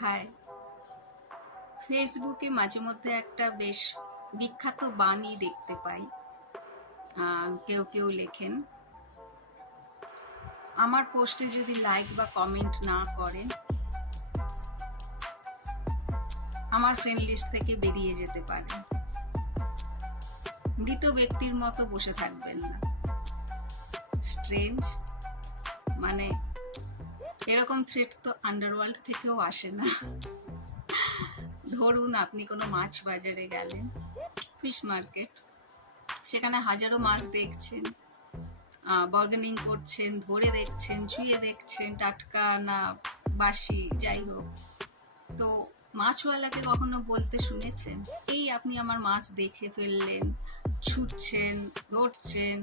High, ফেসবুকে মাঝে মধ্যে একটা বেশ বিখ্যাত বাণী দেখতে পাই। কেউ কেউ লেখেন, আমার পোস্টে যদি লাইক বা কমেন্ট না করেন, আমার ফ্রেন্ড লিস্ট থেকে বেরিয়ে যেতে পারেন। মৃত ব্যক্তির মতো বসে থাকবেন না। স্ট্রেঞ্জ, মানে এরকম থ্রেট তো আন্ডারওয়ার্ল্ড থেকেও আসে না। ধরুন আপনি কোনো মাছ বাজারে গেলেন, ফিশ মার্কেট, সেখানে হাজারো মাছ দেখছেন, বার্গেনিং করছেন, ধরে দেখছেন, ছুঁয়ে দেখছেন টাটকা না বাসি, যাই হোক। তো মাছওয়ালাকে কখনো বলতে শুনেছেন, এই আপনি আমার মাছ দেখে ফেললেন, ছুটছেন, ধরছেন,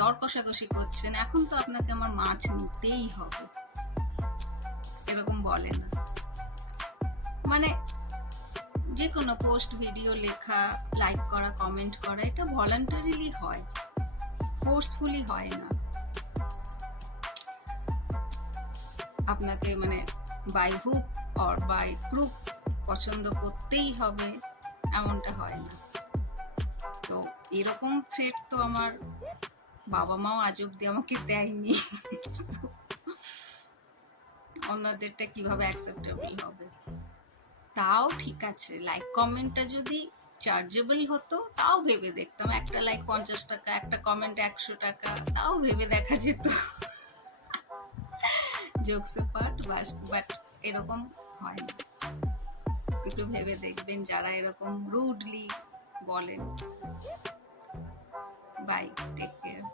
দর কষাকষি করছেন, এখন তো আপনাকে আমার মাছ নিতেই হবে, এরকম বলে না। মানে যে কোনো পোস্ট, ভিডিও লেখা, লাইক করা, কমেন্ট করা, এটা ভলান্টারিলি হয়, ফোর্সফুলি হয় না। আপনাকে মানে by hook or by crook পছন্দ করতেই হবে, এমনটা হয় না। তো এরকম থ্রেট তো আমার বাবা মাও আজ অব্দি আমাকে দেয়নি। অন্যদেরটা কিভাবে অ্যাকসেপ্টেবল হবে? তাও ঠিক আছে, লাইক কমেন্টটা যদি চার্জেবল হতো তাও ভেবে দেখতাম। একটা লাইক 50 টাকা, একটা কমেন্ট 100 টাকা, তাও ভেবে দেখা যেত। জোকস পার্ট, বাট এরকম হয় না। একটু ভেবে দেখবেন যারা এরকম রুডলি বলেন। Bye, take care.